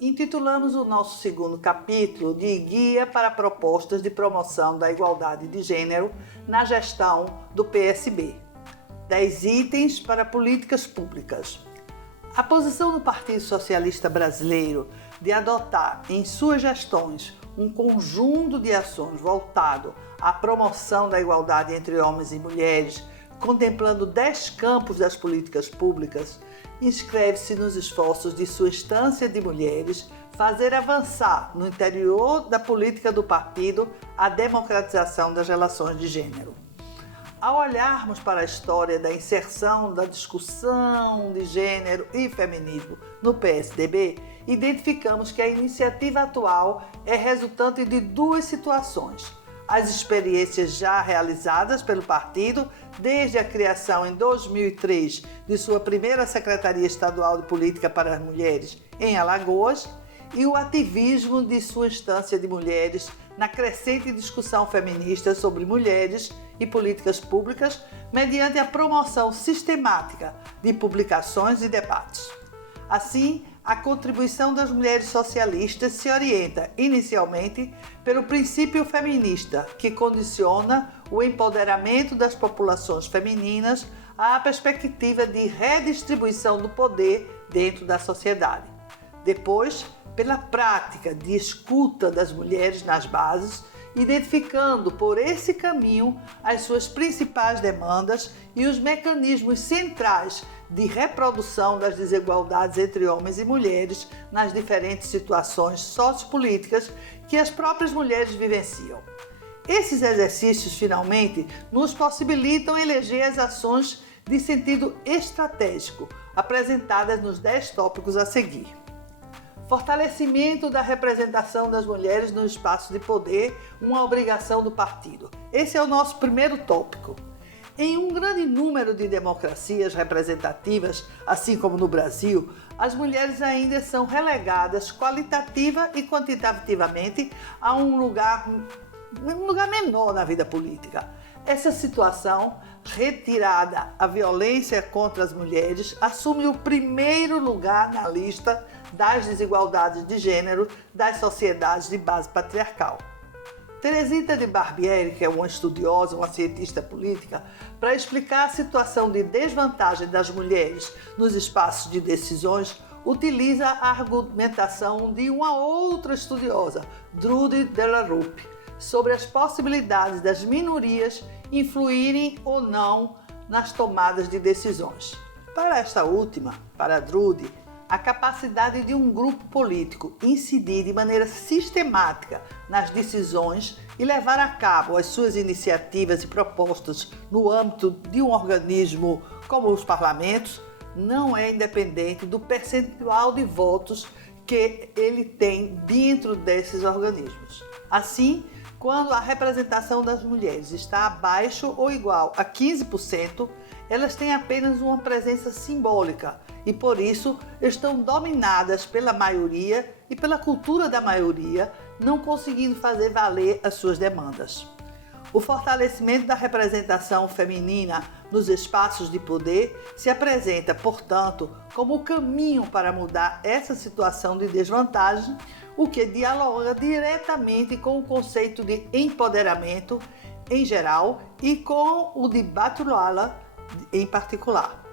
Intitulamos o nosso segundo capítulo de Guia para Propostas de Promoção da Igualdade de Gênero na Gestão do PSB. 10 itens para políticas públicas. A posição do Partido Socialista Brasileiro de adotar em suas gestões um conjunto de ações voltado à promoção da igualdade entre homens e mulheres, contemplando 10 campos das políticas públicas, inscreve-se nos esforços de sua instância de mulheres fazer avançar no interior da política do partido a democratização das relações de gênero. Ao olharmos para a história da inserção da discussão de gênero e feminismo no PSDB, identificamos que a iniciativa atual é resultante de duas situações: as experiências já realizadas pelo partido desde a criação em 2003 de sua primeira Secretaria Estadual de Política para as Mulheres em Alagoas e o ativismo de sua instância de mulheres na crescente discussão feminista sobre mulheres e políticas públicas mediante a promoção sistemática de publicações e debates. Assim, a contribuição das mulheres socialistas se orienta inicialmente pelo princípio feminista, que condiciona o empoderamento das populações femininas à perspectiva de redistribuição do poder dentro da sociedade. Depois, pela prática de escuta das mulheres nas bases, identificando por esse caminho as suas principais demandas e os mecanismos centrais de reprodução das desigualdades entre homens e mulheres nas diferentes situações sociopolíticas que as próprias mulheres vivenciam. Esses exercícios, finalmente, nos possibilitam eleger as ações de sentido estratégico apresentadas nos 10 tópicos a seguir. Fortalecimento da representação das mulheres no espaço de poder, uma obrigação do partido. Esse é o nosso primeiro tópico. Em um grande número de democracias representativas, assim como no Brasil, as mulheres ainda são relegadas qualitativa e quantitativamente a um lugar menor na vida política. Essa situação, retirada a violência contra as mulheres, assume o primeiro lugar na lista das desigualdades de gênero das sociedades de base patriarcal. Teresita de Barbieri, que é uma estudiosa, uma cientista política, para explicar a situação de desvantagem das mulheres nos espaços de decisões, utiliza a argumentação de uma outra estudiosa, Trudy Delaroupe, sobre as possibilidades das minorias influírem ou não nas tomadas de decisões. Para esta última, para Trudy, a capacidade de um grupo político incidir de maneira sistemática nas decisões e levar a cabo as suas iniciativas e propostas no âmbito de um organismo como os parlamentos não é independente do percentual de votos que ele tem dentro desses organismos. Assim, quando a representação das mulheres está abaixo ou igual a 15%, elas têm apenas uma presença simbólica e, por isso, estão dominadas pela maioria e pela cultura da maioria, não conseguindo fazer valer as suas demandas. O fortalecimento da representação feminina nos espaços de poder se apresenta, portanto, como o caminho para mudar essa situação de desvantagem, o que dialoga diretamente com o conceito de empoderamento em geral e com o de Batulala em particular.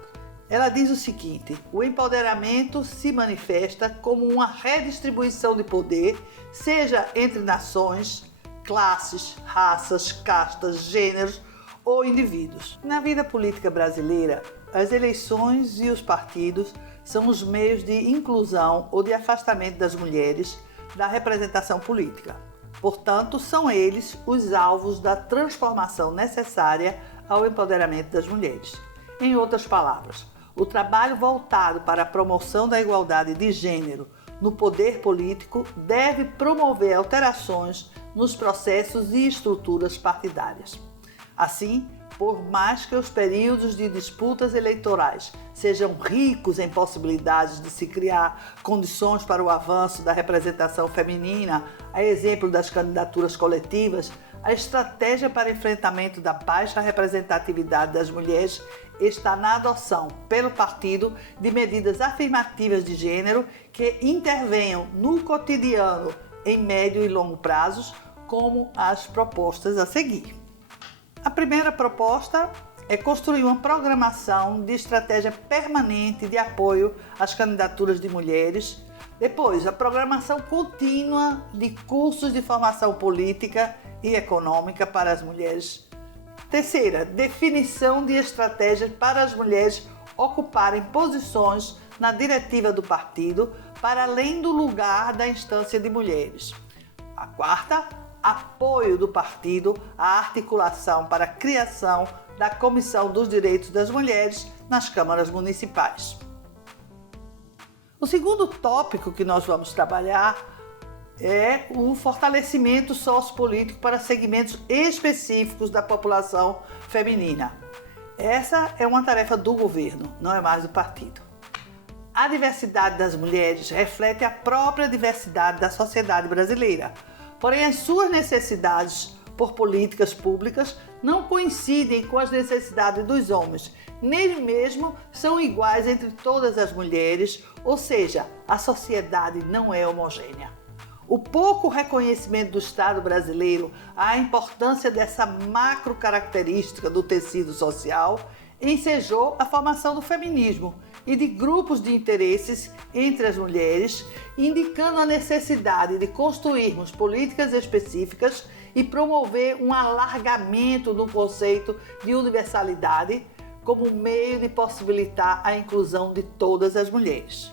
Ela diz o seguinte: o empoderamento se manifesta como uma redistribuição de poder, seja entre nações, classes, raças, castas, gêneros ou indivíduos. Na vida política brasileira, as eleições e os partidos são os meios de inclusão ou de afastamento das mulheres da representação política. Portanto, são eles os alvos da transformação necessária ao empoderamento das mulheres. Em outras palavras, o trabalho voltado para a promoção da igualdade de gênero no poder político deve promover alterações nos processos e estruturas partidárias. Assim, por mais que os períodos de disputas eleitorais sejam ricos em possibilidades de se criar condições para o avanço da representação feminina, a exemplo das candidaturas coletivas, a estratégia para enfrentamento da baixa representatividade das mulheres está na adoção pelo partido de medidas afirmativas de gênero que intervenham no cotidiano em médio e longo prazos, como as propostas a seguir. A primeira proposta é construir uma programação de estratégia permanente de apoio às candidaturas de mulheres. Depois, a programação contínua de cursos de formação política e econômica para as mulheres. Terceira, definição de estratégias para as mulheres ocuparem posições na diretiva do partido, para além do lugar da instância de mulheres. A quarta, apoio do partido à articulação para a criação da Comissão dos Direitos das Mulheres nas câmaras municipais. O segundo tópico que nós vamos trabalhar é o fortalecimento sociopolítico para segmentos específicos da população feminina. Essa é uma tarefa do governo, não é mais do partido. A diversidade das mulheres reflete a própria diversidade da sociedade brasileira, porém as suas necessidades por políticas públicas não coincidem com as necessidades dos homens, nem mesmo são iguais entre todas as mulheres, ou seja, a sociedade não é homogênea. O pouco reconhecimento do Estado brasileiro à importância dessa macro característica do tecido social ensejou a formação do feminismo e de grupos de interesses entre as mulheres, indicando a necessidade de construirmos políticas específicas e promover um alargamento do conceito de universalidade como meio de possibilitar a inclusão de todas as mulheres.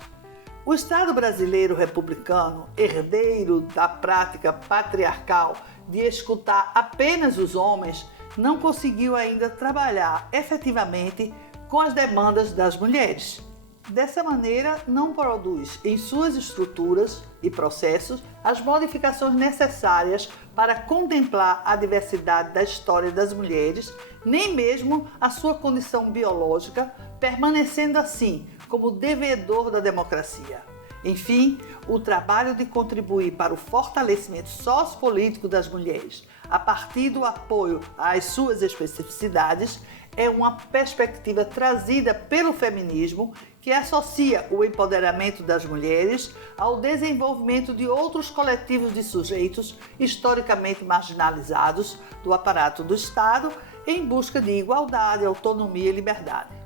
O Estado brasileiro republicano, herdeiro da prática patriarcal de escutar apenas os homens, não conseguiu ainda trabalhar efetivamente com as demandas das mulheres. Dessa maneira, não produz em suas estruturas e processos as modificações necessárias para contemplar a diversidade da história das mulheres, nem mesmo a sua condição biológica, permanecendo assim como devedor da democracia. Enfim, o trabalho de contribuir para o fortalecimento sociopolítico das mulheres, a partir do apoio às suas especificidades, é uma perspectiva trazida pelo feminismo que associa o empoderamento das mulheres ao desenvolvimento de outros coletivos de sujeitos historicamente marginalizados do aparato do Estado em busca de igualdade, autonomia e liberdade.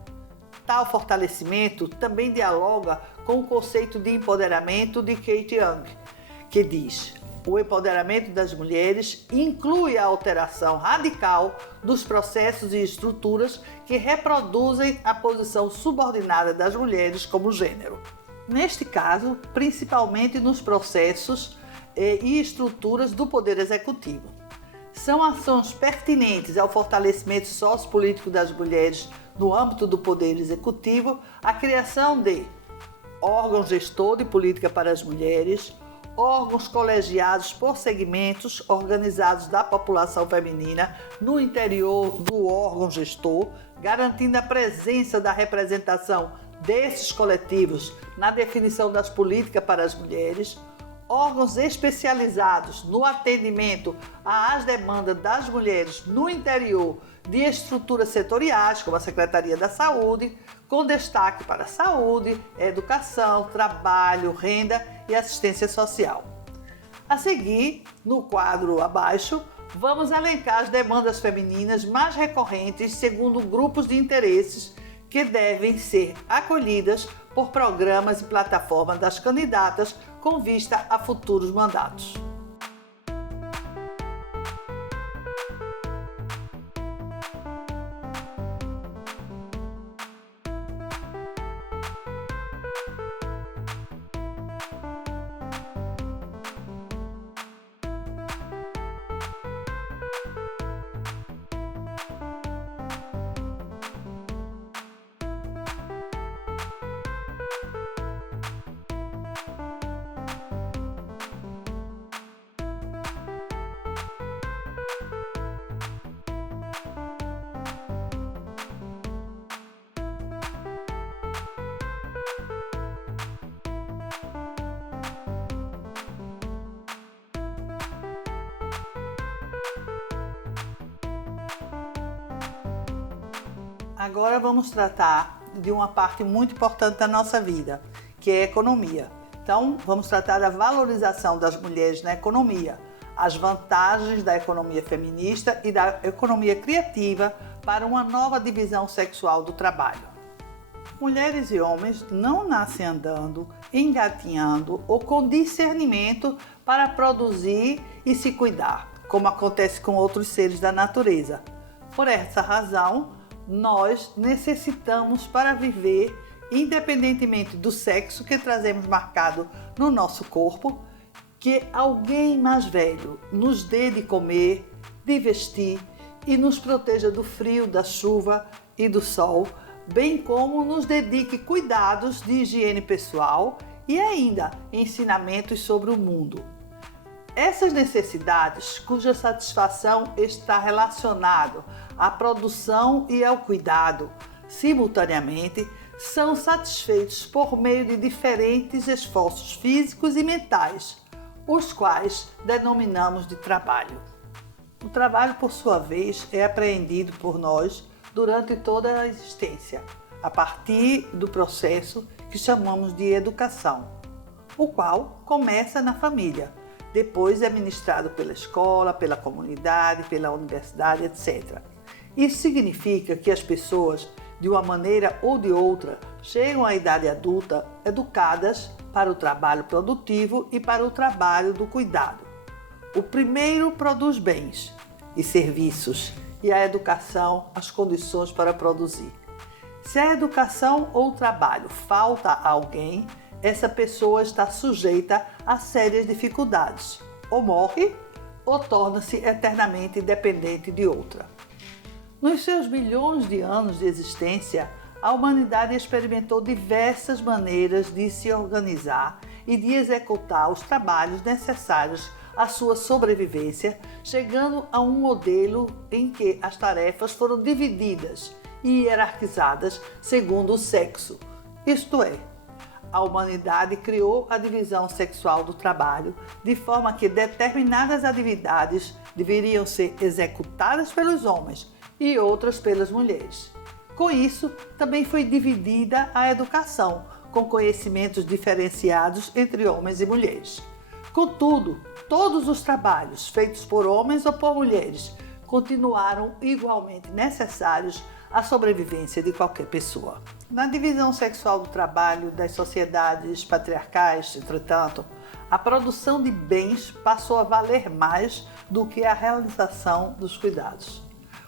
Tal fortalecimento também dialoga com o conceito de empoderamento de Kate Young, que diz: o empoderamento das mulheres inclui a alteração radical dos processos e estruturas que reproduzem a posição subordinada das mulheres como gênero. Neste caso, principalmente nos processos e estruturas do Poder Executivo. São ações pertinentes ao fortalecimento sociopolítico das mulheres no âmbito do Poder Executivo a criação de órgão gestor de política para as mulheres, órgãos colegiados por segmentos organizados da população feminina no interior do órgão gestor, garantindo a presença da representação desses coletivos na definição das políticas para as mulheres, órgãos especializados no atendimento às demandas das mulheres no interior de estruturas setoriais, como a Secretaria da Saúde, com destaque para saúde, educação, trabalho, renda e assistência social. A seguir, no quadro abaixo, vamos elencar as demandas femininas mais recorrentes segundo grupos de interesses que devem ser acolhidas por programas e plataformas das candidatas com vista a futuros mandatos. Agora vamos tratar de uma parte muito importante da nossa vida, que é a economia. Então, vamos tratar da valorização das mulheres na economia, as vantagens da economia feminista e da economia criativa para uma nova divisão sexual do trabalho. Mulheres e homens não nascem andando, engatinhando ou com discernimento para produzir e se cuidar, como acontece com outros seres da natureza. Por essa razão, nós necessitamos para viver, independentemente do sexo que trazemos marcado no nosso corpo, que alguém mais velho nos dê de comer, de vestir e nos proteja do frio, da chuva e do sol, bem como nos dedique cuidados de higiene pessoal e ainda ensinamentos sobre o mundo. Essas necessidades, cuja satisfação está relacionada à produção e ao cuidado, simultaneamente, são satisfeitos por meio de diferentes esforços físicos e mentais, os quais denominamos de trabalho. O trabalho, por sua vez, é apreendido por nós durante toda a existência, a partir do processo que chamamos de educação, o qual começa na família, depois é ministrado pela escola, pela comunidade, pela universidade, etc. Isso significa que as pessoas, de uma maneira ou de outra, chegam à idade adulta educadas para o trabalho produtivo e para o trabalho do cuidado. O primeiro produz bens e serviços e a educação as condições para produzir. Se a educação ou o trabalho falta a alguém, essa pessoa está sujeita a sérias dificuldades, ou morre ou torna-se eternamente dependente de outra. Nos seus milhões de anos de existência, a humanidade experimentou diversas maneiras de se organizar e de executar os trabalhos necessários à sua sobrevivência, chegando a um modelo em que as tarefas foram divididas e hierarquizadas segundo o sexo, isto é, a humanidade criou a divisão sexual do trabalho, de forma que determinadas atividades deveriam ser executadas pelos homens e outras pelas mulheres. Com isso, também foi dividida a educação, com conhecimentos diferenciados entre homens e mulheres. Contudo, todos os trabalhos feitos por homens ou por mulheres continuaram igualmente necessários à sobrevivência de qualquer pessoa. Na divisão sexual do trabalho das sociedades patriarcais, entretanto, a produção de bens passou a valer mais do que a realização dos cuidados.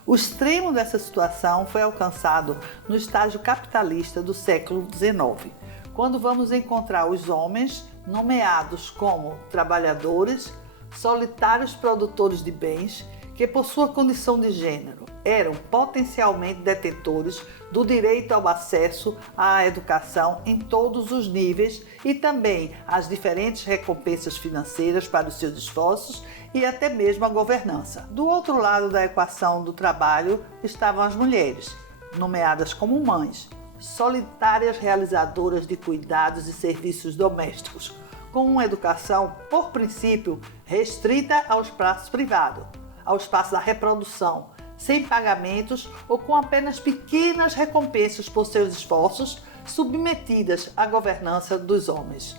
O extremo dessa situação foi alcançado no estágio capitalista do século XIX, quando vamos encontrar os homens nomeados como trabalhadores, solitários produtores de bens, que por sua condição de gênero eram potencialmente detentores do direito ao acesso à educação em todos os níveis e também às diferentes recompensas financeiras para os seus esforços e até mesmo a governança. Do outro lado da equação do trabalho estavam as mulheres, nomeadas como mães, solitárias realizadoras de cuidados e serviços domésticos, com uma educação, por princípio, restrita ao espaço privado, ao espaço da reprodução, sem pagamentos ou com apenas pequenas recompensas por seus esforços, submetidas à governança dos homens.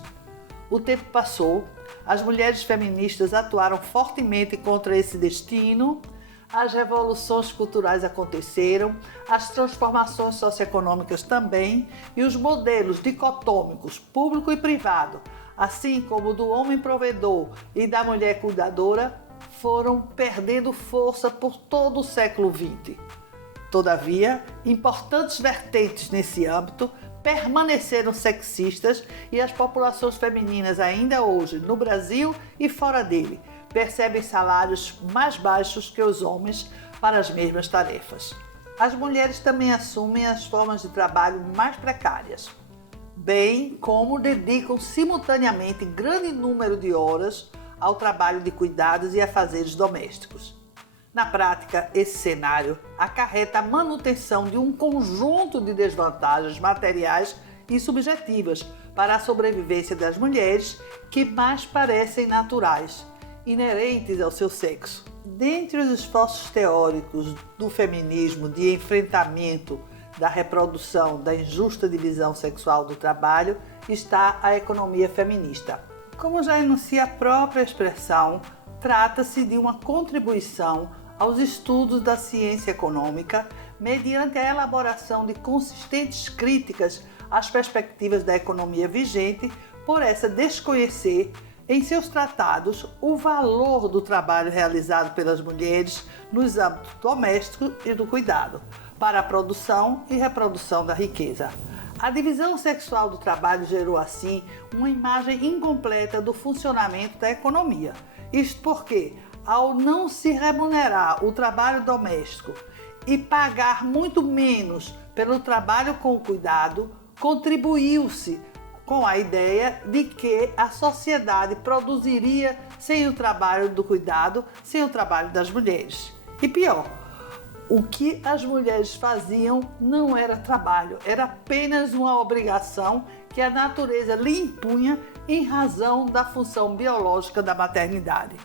O tempo passou, as mulheres feministas atuaram fortemente contra esse destino, as revoluções culturais aconteceram, as transformações socioeconômicas também, e os modelos dicotômicos, público e privado, assim como do homem provedor e da mulher cuidadora, foram perdendo força por todo o século XX. Todavia, importantes vertentes nesse âmbito permaneceram sexistas e as populações femininas ainda hoje, no Brasil e fora dele, percebem salários mais baixos que os homens para as mesmas tarefas. As mulheres também assumem as formas de trabalho mais precárias, bem como dedicam simultaneamente grande número de horas ao trabalho de cuidados e afazeres domésticos. Na prática, esse cenário acarreta a manutenção de um conjunto de desvantagens materiais e subjetivas para a sobrevivência das mulheres que mais parecem naturais, inerentes ao seu sexo. Dentre os esforços teóricos do feminismo de enfrentamento da reprodução da injusta divisão sexual do trabalho está a economia feminista. Como já enuncia a própria expressão, trata-se de uma contribuição aos estudos da ciência econômica mediante a elaboração de consistentes críticas às perspectivas da economia vigente, por essa desconhecer em seus tratados o valor do trabalho realizado pelas mulheres nos âmbitos doméstico e do cuidado, para a produção e reprodução da riqueza. A divisão sexual do trabalho gerou, assim, uma imagem incompleta do funcionamento da economia. Isto porque, ao não se remunerar o trabalho doméstico e pagar muito menos pelo trabalho com o cuidado, contribuiu-se com a ideia de que a sociedade produziria sem o trabalho do cuidado, sem o trabalho das mulheres. E pior, o que as mulheres faziam não era trabalho, era apenas uma obrigação que a natureza lhe impunha em razão da função biológica da maternidade.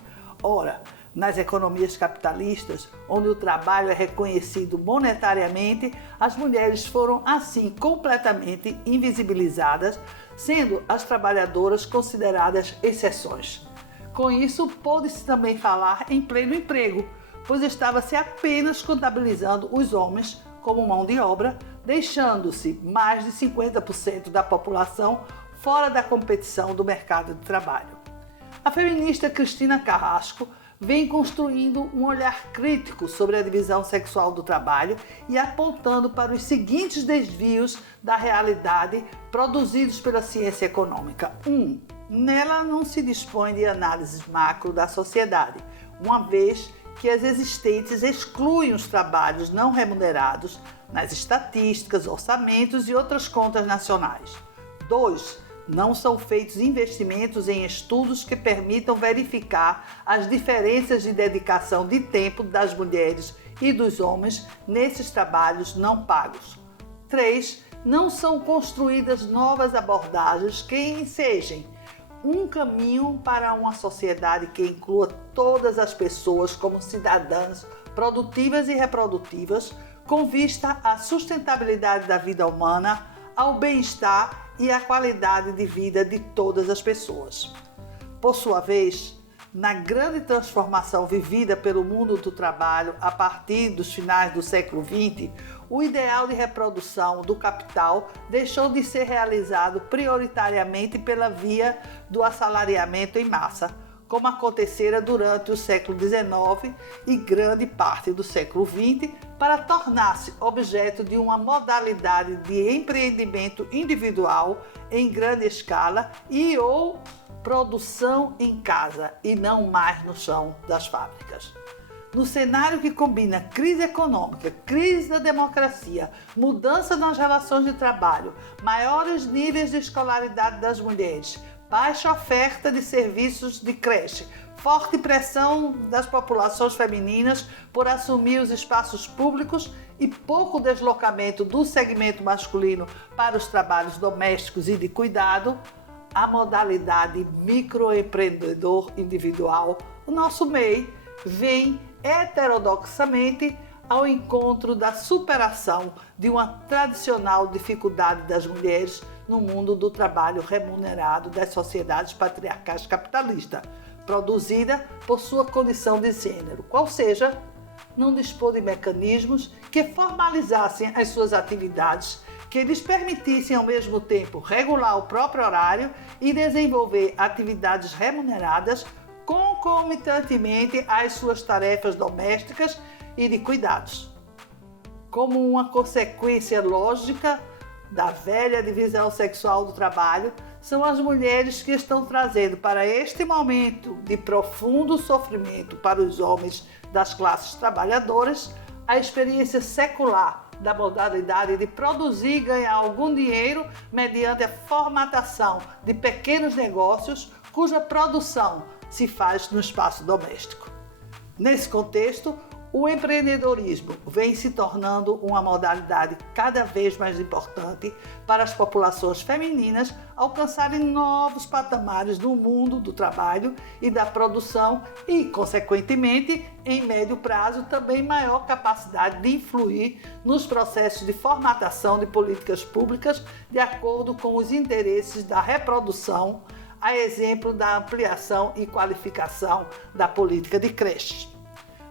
Ora, nas economias capitalistas, onde o trabalho é reconhecido monetariamente, as mulheres foram assim completamente invisibilizadas, sendo as trabalhadoras consideradas exceções. Com isso, pôde-se também falar em pleno emprego, pois estava-se apenas contabilizando os homens como mão de obra, deixando-se mais de 50% da população fora da competição do mercado de trabalho. A feminista Cristina Carrasco vem construindo um olhar crítico sobre a divisão sexual do trabalho e apontando para os seguintes desvios da realidade produzidos pela ciência econômica. 1. Nela não se dispõe de análises macro da sociedade, uma vez que as existentes excluem os trabalhos não remunerados nas estatísticas, orçamentos e outras contas nacionais. 2. Não são feitos investimentos em estudos que permitam verificar as diferenças de dedicação de tempo das mulheres e dos homens nesses trabalhos não pagos. 3. Não são construídas novas abordagens que ensejem um caminho para uma sociedade que inclua todas as pessoas como cidadãs produtivas e reprodutivas, com vista à sustentabilidade da vida humana, ao bem-estar e à qualidade de vida de todas as pessoas. Por sua vez, na grande transformação vivida pelo mundo do trabalho a partir dos finais do século XX, o ideal de reprodução do capital deixou de ser realizado prioritariamente pela via do assalariamento em massa, como acontecera durante o século XIX e grande parte do século XX, para tornar-se objeto de uma modalidade de empreendimento individual em grande escala ou produção em casa e não mais no chão das fábricas. No cenário que combina crise econômica, crise da democracia, mudança nas relações de trabalho, maiores níveis de escolaridade das mulheres, baixa oferta de serviços de creche, forte pressão das populações femininas por assumir os espaços públicos e pouco deslocamento do segmento masculino para os trabalhos domésticos e de cuidado, a modalidade microempreendedor individual, o nosso MEI, vem heterodoxamente ao encontro da superação de uma tradicional dificuldade das mulheres no mundo do trabalho remunerado das sociedades patriarcais capitalistas, produzida por sua condição de gênero, qual seja, não dispor de mecanismos que formalizassem as suas atividades, que lhes permitissem ao mesmo tempo regular o próprio horário e desenvolver atividades remuneradas concomitantemente às suas tarefas domésticas e de cuidados. Como uma consequência lógica da velha divisão sexual do trabalho, são as mulheres que estão trazendo para este momento de profundo sofrimento para os homens das classes trabalhadoras a experiência secular da modalidade de produzir e ganhar algum dinheiro mediante a formatação de pequenos negócios cuja produção se faz no espaço doméstico. Nesse contexto, O empreendedorismo vem se tornando uma modalidade cada vez mais importante para as populações femininas alcançarem novos patamares no mundo do trabalho e da produção e, consequentemente, em médio prazo, também maior capacidade de influir nos processos de formatação de políticas públicas de acordo com os interesses da reprodução, a exemplo da ampliação e qualificação da política de creches.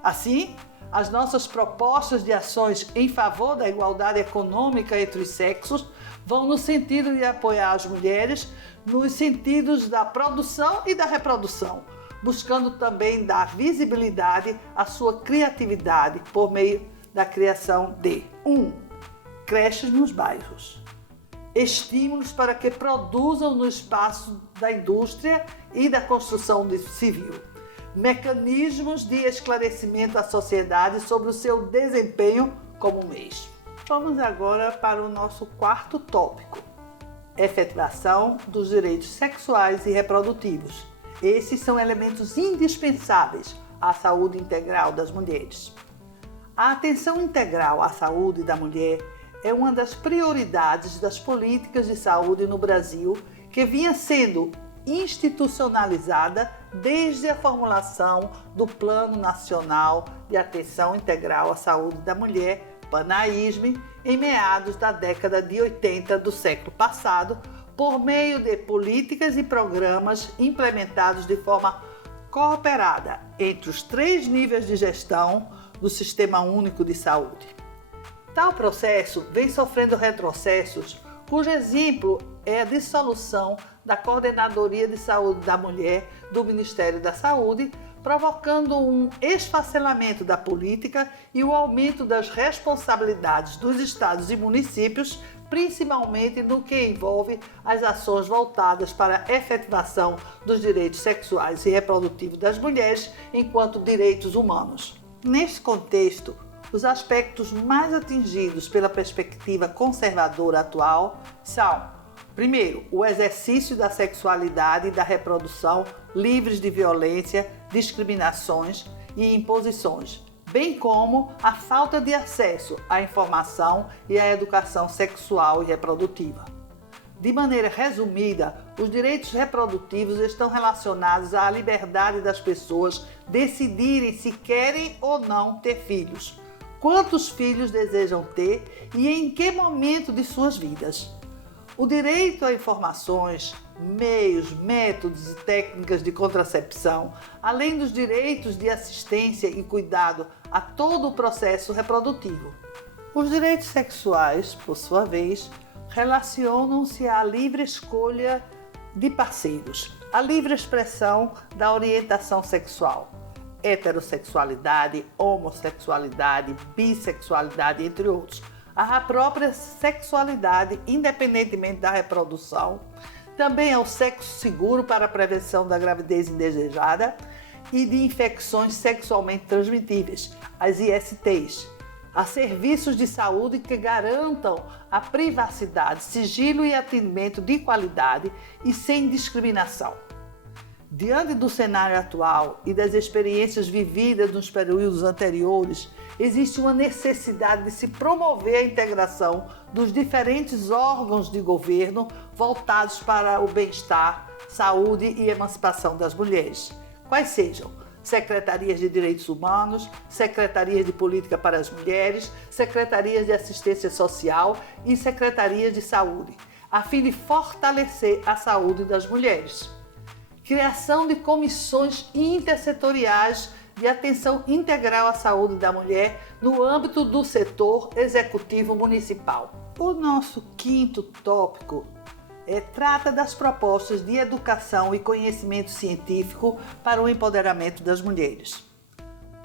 Assim, as nossas propostas de ações em favor da igualdade econômica entre os sexos vão no sentido de apoiar as mulheres nos sentidos da produção e da reprodução, buscando também dar visibilidade à sua criatividade por meio da criação de 1. Creches nos bairros. Estímulos para que produzam no espaço da indústria e da construção civil. Mecanismos de esclarecimento à sociedade sobre o seu desempenho como mês. Vamos agora para o nosso quarto tópico: efetivação dos direitos sexuais e reprodutivos. Esses são elementos indispensáveis à saúde integral das mulheres. A atenção integral à saúde da mulher é uma das prioridades das políticas de saúde no Brasil, que vinha sendo institucionalizada desde a formulação do Plano Nacional de Atenção Integral à Saúde da Mulher, PANAISM, em meados da década de 80 do século passado, por meio de políticas e programas implementados de forma cooperada entre os 3 níveis de gestão do Sistema Único de Saúde. Tal processo vem sofrendo retrocessos, cujo exemplo é a dissolução da Coordenadoria de Saúde da Mulher do Ministério da Saúde, provocando um esfacelamento da política e o aumento das responsabilidades dos estados e municípios, principalmente no que envolve as ações voltadas para a efetivação dos direitos sexuais e reprodutivos das mulheres enquanto direitos humanos. Neste contexto, os aspectos mais atingidos pela perspectiva conservadora atual são: primeiro, o exercício da sexualidade e da reprodução livres de violência, discriminações e imposições, bem como a falta de acesso à informação e à educação sexual e reprodutiva. De maneira resumida, os direitos reprodutivos estão relacionados à liberdade das pessoas decidirem se querem ou não ter filhos, quantos filhos desejam ter e em que momento de suas vidas. O direito a informações, meios, métodos e técnicas de contracepção, além dos direitos de assistência e cuidado a todo o processo reprodutivo. Os direitos sexuais, por sua vez, relacionam-se à livre escolha de parceiros, à livre expressão da orientação sexual, heterossexualidade, homossexualidade, bissexualidade, entre outros, à própria sexualidade, independentemente da reprodução, também ao sexo seguro para a prevenção da gravidez indesejada e de infecções sexualmente transmitíveis, as ISTs, a serviços de saúde que garantam a privacidade, sigilo e atendimento de qualidade e sem discriminação. Diante do cenário atual e das experiências vividas nos períodos anteriores, existe uma necessidade de se promover a integração dos diferentes órgãos de governo voltados para o bem-estar, saúde e emancipação das mulheres, quais sejam secretarias de direitos humanos, secretarias de política para as mulheres, secretarias de assistência social e secretarias de saúde, a fim de fortalecer a saúde das mulheres. Criação de comissões intersetoriais de atenção integral à saúde da mulher no âmbito do setor executivo municipal. O nosso quinto tópico trata das propostas de educação e conhecimento científico para o empoderamento das mulheres.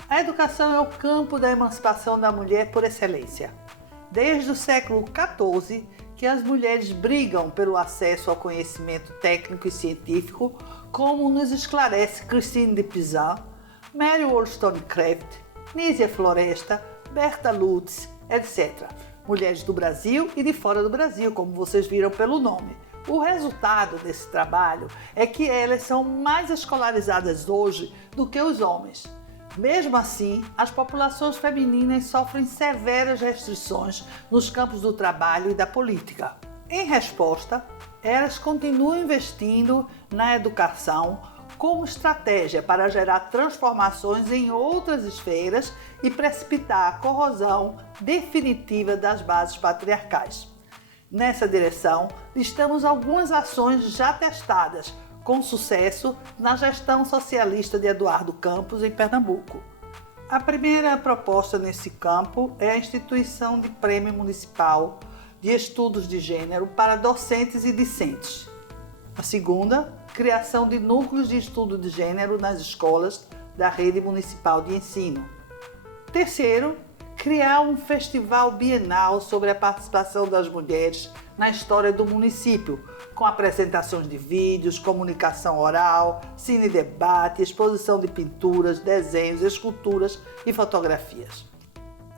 A educação é o campo da emancipação da mulher por excelência. Desde o século XIV, que as mulheres brigam pelo acesso ao conhecimento técnico e científico, como nos esclarece Christine de Pizan, Mary Wollstonecraft, Nízia Floresta, Berta Lutz, etc. Mulheres do Brasil e de fora do Brasil, como vocês viram pelo nome. O resultado desse trabalho é que elas são mais escolarizadas hoje do que os homens. Mesmo assim, as populações femininas sofrem severas restrições nos campos do trabalho e da política. Em resposta, elas continuam investindo na educação como estratégia para gerar transformações em outras esferas e precipitar a corrosão definitiva das bases patriarcais. Nessa direção, listamos algumas ações já testadas com sucesso na gestão socialista de Eduardo Campos, em Pernambuco. A primeira proposta nesse campo é a instituição de Prêmio Municipal de Estudos de Gênero para docentes e discentes. A segunda, criação de núcleos de estudo de gênero nas escolas da rede municipal de ensino. Terceiro, criar um festival bienal sobre a participação das mulheres na história do município, com apresentações de vídeos, comunicação oral, cine-debate, exposição de pinturas, desenhos, esculturas e fotografias.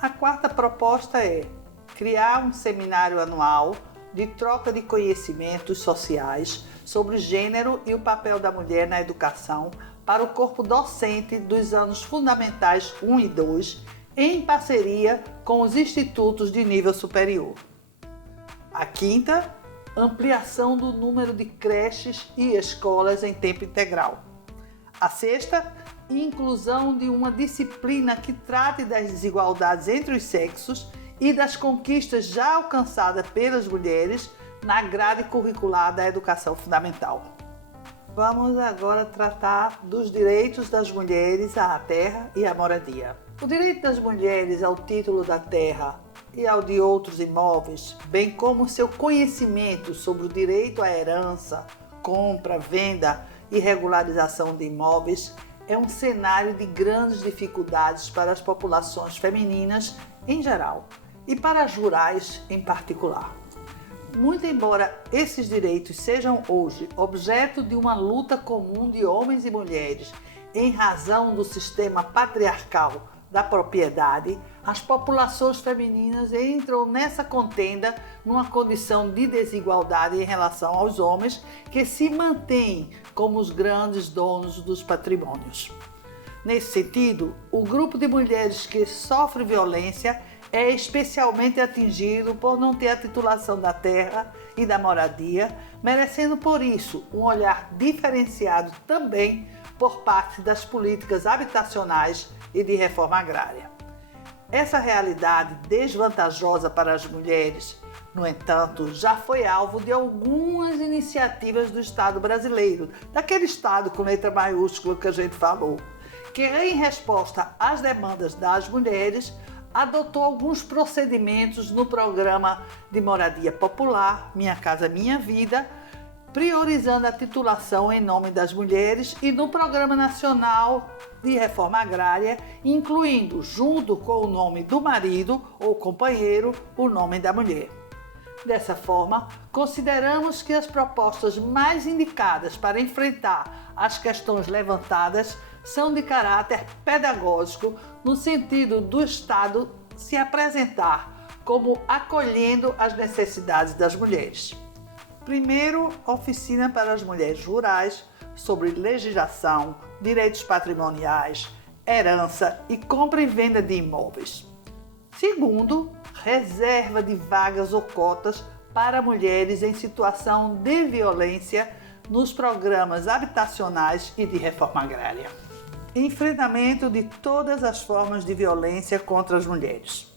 A quarta proposta é criar um seminário anual de troca de conhecimentos sociais sobre gênero e o papel da mulher na educação para o corpo docente dos anos fundamentais 1 e 2, em parceria com os institutos de nível superior. A quinta, ampliação do número de creches e escolas em tempo integral. A sexta, inclusão de uma disciplina que trate das desigualdades entre os sexos e das conquistas já alcançadas pelas mulheres na grade curricular da educação fundamental. Vamos agora tratar dos direitos das mulheres à terra e à moradia. O direito das mulheres ao título da terra e ao de outros imóveis, bem como seu conhecimento sobre o direito à herança, compra, venda e regularização de imóveis, é um cenário de grandes dificuldades para as populações femininas em geral e para as rurais em particular. Muito embora esses direitos sejam hoje objeto de uma luta comum de homens e mulheres em razão do sistema patriarcal da propriedade, as populações femininas entram nessa contenda numa condição de desigualdade em relação aos homens que se mantêm como os grandes donos dos patrimônios. Nesse sentido, o grupo de mulheres que sofre violência é especialmente atingido por não ter a titulação da terra e da moradia, merecendo por isso um olhar diferenciado também por parte das políticas habitacionais e de reforma agrária. Essa realidade desvantajosa para as mulheres, no entanto, já foi alvo de algumas iniciativas do Estado brasileiro, daquele Estado com letra maiúscula que a gente falou, que em resposta às demandas das mulheres, adotou alguns procedimentos no programa de moradia popular, Minha Casa Minha Vida, priorizando a titulação em nome das mulheres e no Programa Nacional de Reforma Agrária, incluindo, junto com o nome do marido ou companheiro, o nome da mulher. Dessa forma, consideramos que as propostas mais indicadas para enfrentar as questões levantadas são de caráter pedagógico, no sentido do Estado se apresentar como acolhendo as necessidades das mulheres. Primeiro, oficina para as mulheres rurais sobre legislação, direitos patrimoniais, herança e compra e venda de imóveis. Segundo, reserva de vagas ou cotas para mulheres em situação de violência nos programas habitacionais e de reforma agrária. Enfrentamento de todas as formas de violência contra as mulheres.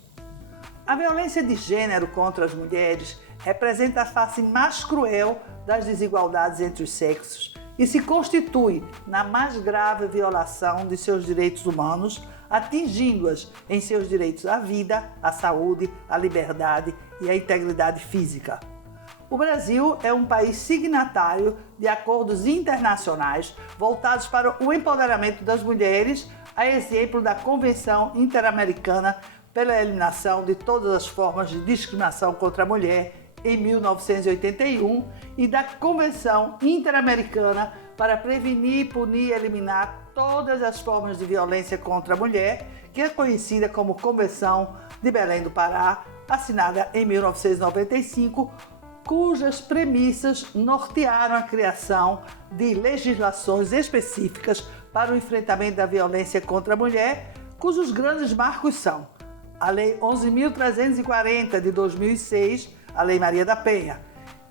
A violência de gênero contra as mulheres representa a face mais cruel das desigualdades entre os sexos e se constitui na mais grave violação de seus direitos humanos, atingindo-as em seus direitos à vida, à saúde, à liberdade e à integridade física. O Brasil é um país signatário de acordos internacionais voltados para o empoderamento das mulheres, a exemplo da Convenção Interamericana pela Eliminação de Todas as Formas de Discriminação contra a Mulher, em 1981, e da Convenção Interamericana para Prevenir, Punir e Eliminar Todas as Formas de Violência contra a Mulher, que é conhecida como Convenção de Belém do Pará, assinada em 1995, cujas premissas nortearam a criação de legislações específicas para o enfrentamento da violência contra a mulher, cujos grandes marcos são a Lei 11.340 de 2006, a Lei Maria da Penha,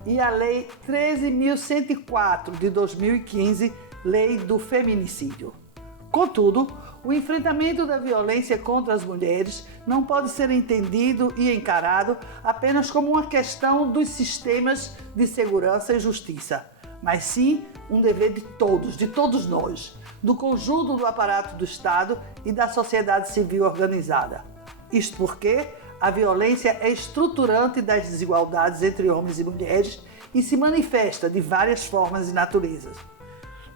e a Lei 13.104 de 2015, Lei do Feminicídio. Contudo, o enfrentamento da violência contra as mulheres não pode ser entendido e encarado apenas como uma questão dos sistemas de segurança e justiça, mas sim um dever de todos nós, do conjunto do aparato do Estado e da sociedade civil organizada. Isto porque a violência é estruturante das desigualdades entre homens e mulheres e se manifesta de várias formas e naturezas.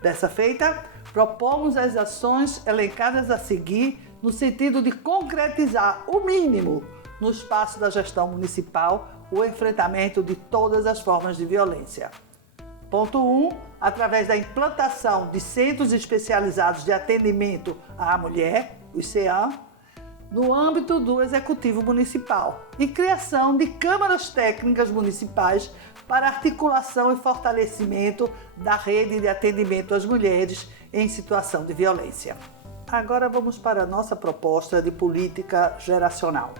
Dessa feita, propomos as ações elencadas a seguir no sentido de concretizar o mínimo no espaço da gestão municipal o enfrentamento de todas as formas de violência. Ponto 1. Através da implantação de centros especializados de atendimento à mulher, os CEAM, no âmbito do Executivo Municipal e criação de câmaras técnicas municipais para articulação e fortalecimento da rede de atendimento às mulheres em situação de violência. Agora vamos para a nossa proposta de política geracional.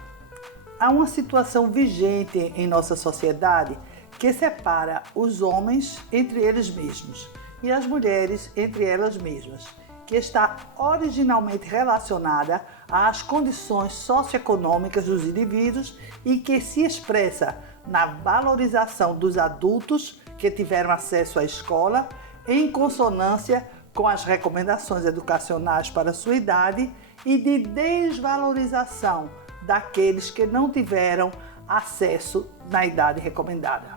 Há uma situação vigente em nossa sociedade que separa os homens entre eles mesmos e as mulheres entre elas mesmas, que está originalmente relacionada às condições socioeconômicas dos indivíduos e que se expressa na valorização dos adultos que tiveram acesso à escola em consonância com as recomendações educacionais para a sua idade e de desvalorização daqueles que não tiveram acesso na idade recomendada.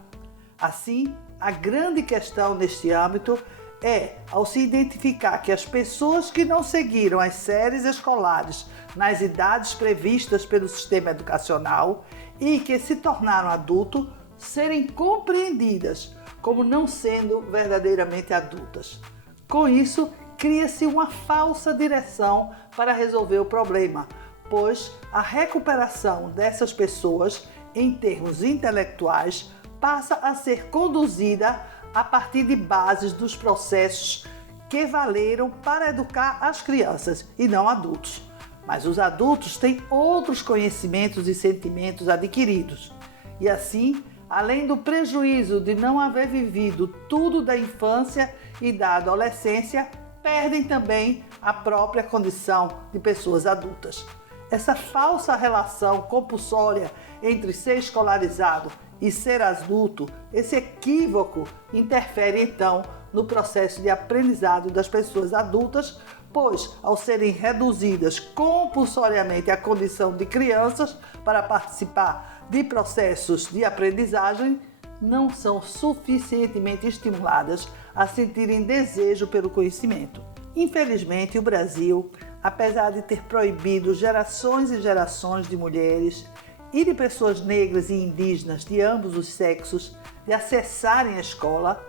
Assim, a grande questão neste âmbito é, ao se identificar que as pessoas que não seguiram as séries escolares nas idades previstas pelo sistema educacional e que se tornaram adultos, serem compreendidas como não sendo verdadeiramente adultas. Com isso, cria-se uma falsa direção para resolver o problema, pois a recuperação dessas pessoas, em termos intelectuais, passa a ser conduzida a partir de bases dos processos que valeram para educar as crianças e não adultos. Mas os adultos têm outros conhecimentos e sentimentos adquiridos. E assim, além do prejuízo de não haver vivido tudo da infância e da adolescência, perdem também a própria condição de pessoas adultas. Essa falsa relação compulsória entre ser escolarizado e ser adulto, esse equívoco interfere então no processo de aprendizado das pessoas adultas, pois ao serem reduzidas compulsoriamente à condição de crianças para participar de processos de aprendizagem, não são suficientemente estimuladas a sentirem desejo pelo conhecimento. Infelizmente, o Brasil, apesar de ter proibido gerações e gerações de mulheres e de pessoas negras e indígenas de ambos os sexos de acessarem a escola,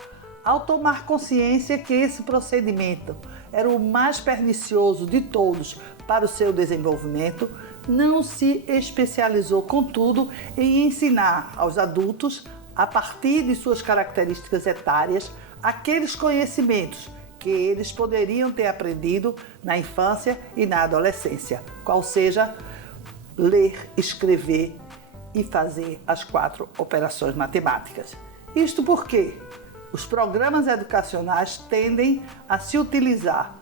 ao tomar consciência que esse procedimento era o mais pernicioso de todos para o seu desenvolvimento, não se especializou, contudo, em ensinar aos adultos, a partir de suas características etárias, aqueles conhecimentos que eles poderiam ter aprendido na infância e na adolescência, qual seja ler, escrever e fazer as 4 operações matemáticas. Isto porque os programas educacionais tendem a se utilizar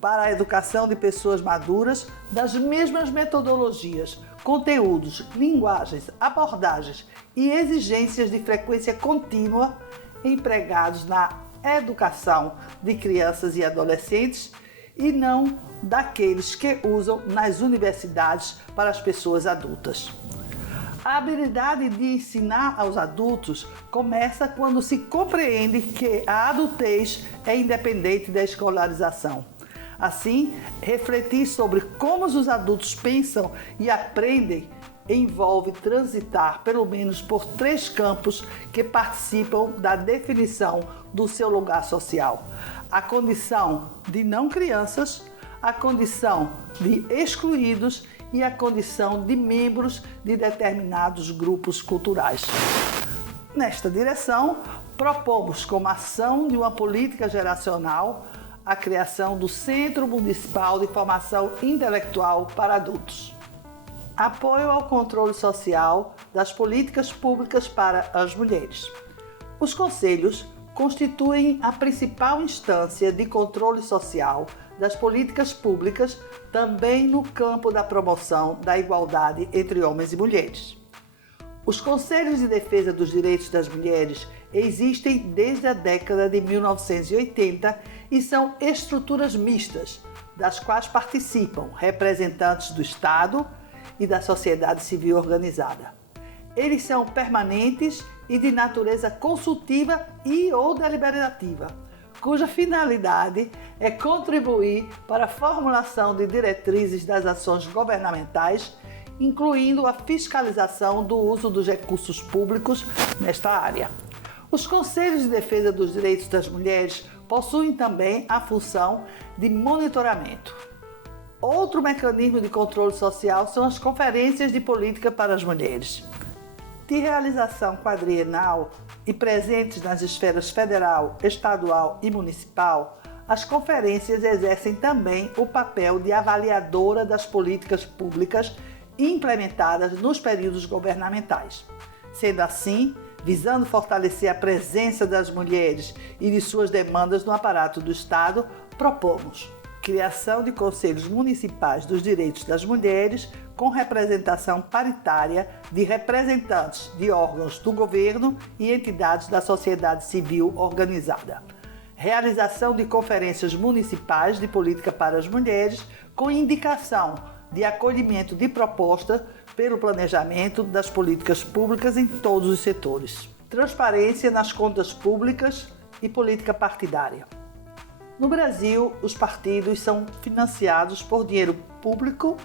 para a educação de pessoas maduras das mesmas metodologias, conteúdos, linguagens, abordagens e exigências de frequência contínua empregados na educação de crianças e adolescentes e não daqueles que usam nas universidades para as pessoas adultas. A habilidade de ensinar aos adultos começa quando se compreende que a adultez é independente da escolarização. Assim, refletir sobre como os adultos pensam e aprendem envolve transitar pelo menos por 3 campos que participam da definição do seu lugar social: a condição de não crianças, a condição de excluídos e a condição de membros de determinados grupos culturais. Nesta direção, propomos como ação de uma política geracional a criação do Centro Municipal de Formação Intelectual para Adultos. Apoio ao controle social das políticas públicas para as mulheres. Os conselhos constituem a principal instância de controle social das políticas públicas, também no campo da promoção da igualdade entre homens e mulheres. Os Conselhos de Defesa dos Direitos das Mulheres existem desde a década de 1980 e são estruturas mistas, das quais participam representantes do Estado e da sociedade civil organizada. Eles são permanentes e de natureza consultiva e/ou deliberativa, cuja finalidade é contribuir para a formulação de diretrizes das ações governamentais, incluindo a fiscalização do uso dos recursos públicos nesta área. Os Conselhos de Defesa dos Direitos das Mulheres possuem também a função de monitoramento. Outro mecanismo de controle social são as conferências de política para as mulheres. De realização quadrienal e presentes nas esferas federal, estadual e municipal, as conferências exercem também o papel de avaliadora das políticas públicas implementadas nos períodos governamentais. Sendo assim, visando fortalecer a presença das mulheres e de suas demandas no aparato do Estado, propomos criação de conselhos municipais dos direitos das mulheres com representação paritária de representantes de órgãos do governo e entidades da sociedade civil organizada. Realização de conferências municipais de política para as mulheres com indicação de acolhimento de propostas pelo planejamento das políticas públicas em todos os setores. Transparência nas contas públicas e política partidária. No Brasil, os partidos são financiados por dinheiro público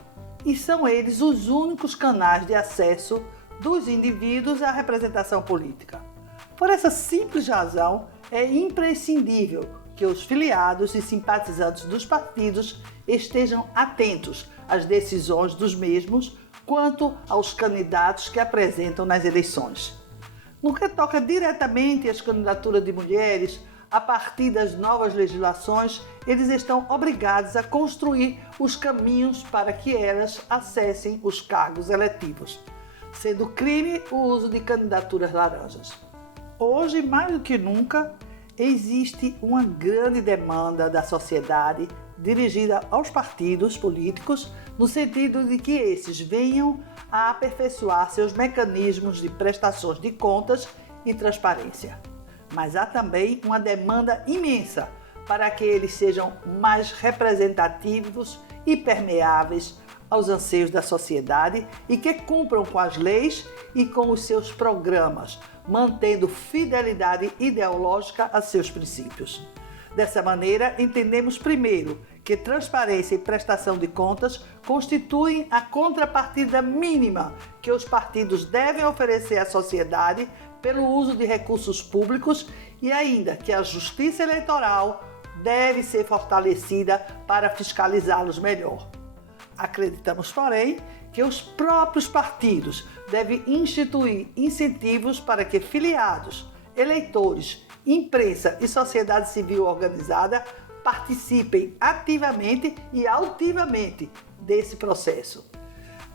e são eles os únicos canais de acesso dos indivíduos à representação política. Por essa simples razão, é imprescindível que os filiados e simpatizantes dos partidos estejam atentos às decisões dos mesmos quanto aos candidatos que apresentam nas eleições. No que toca diretamente às candidaturas de mulheres, a partir das novas legislações, eles estão obrigados a construir os caminhos para que elas acessem os cargos eletivos, sendo crime o uso de candidaturas laranjas. Hoje, mais do que nunca, existe uma grande demanda da sociedade dirigida aos partidos políticos, no sentido de que esses venham a aperfeiçoar seus mecanismos de prestações de contas e transparência. Mas há também uma demanda imensa para que eles sejam mais representativos e permeáveis aos anseios da sociedade e que cumpram com as leis e com os seus programas, mantendo fidelidade ideológica a seus princípios. Dessa maneira, entendemos primeiro que transparência e prestação de contas constituem a contrapartida mínima que os partidos devem oferecer à sociedade pelo uso de recursos públicos e ainda que a justiça eleitoral deve ser fortalecida para fiscalizá-los melhor. Acreditamos, porém, que os próprios partidos devem instituir incentivos para que filiados, eleitores, imprensa e sociedade civil organizada participem ativamente e altivamente desse processo.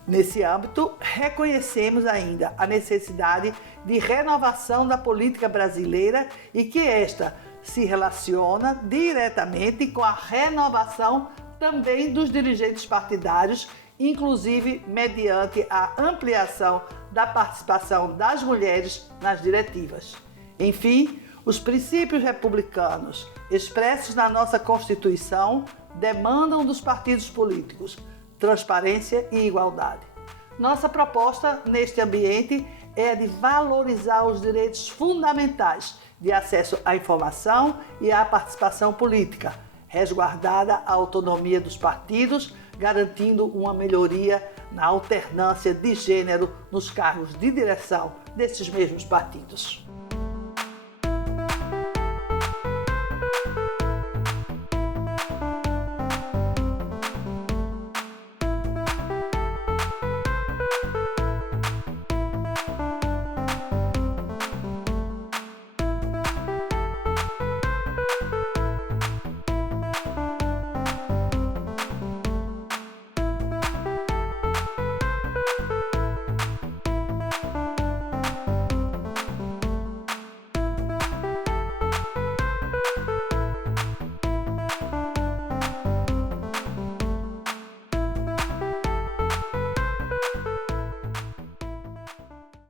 Nesse âmbito, reconhecemos ainda a necessidade de renovação da política brasileira e que esta se relaciona diretamente com a renovação também dos dirigentes partidários, inclusive mediante a ampliação da participação das mulheres nas diretivas. Enfim, os princípios republicanos expressos na nossa Constituição demandam dos partidos políticos transparência e igualdade. Nossa proposta neste ambiente é a de valorizar os direitos fundamentais de acesso à informação e à participação política, resguardada a autonomia dos partidos, garantindo uma melhoria na alternância de gênero nos cargos de direção desses mesmos partidos.